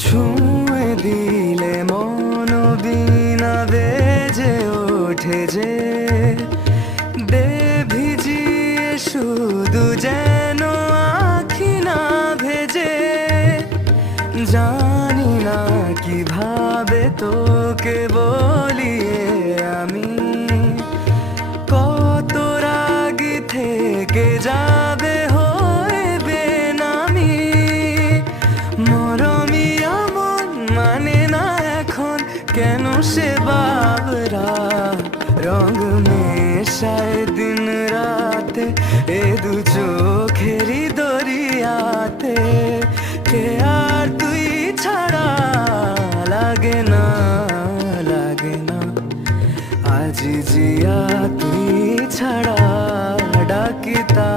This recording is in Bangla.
ছুঁয়ে দিলে মন বিনা বেজে ওঠে যে দে ভিজিয়ে শুধু যেন আখি না ভেজে। জানি না কিভাবে তোকে বলিয়ে আমি কত রাগি থেকে যাবে হয়ে বেনামি। মরমি আমন মানে না এখন কেন সে বাবরা রঙ মেশায় দিন রাতে এ দু চোখেরই দরিয়াতে। কে আর তুই ছাড়া লাগে না লাগে না আজ জিয়া তুই ছাড়া ডাকিতা।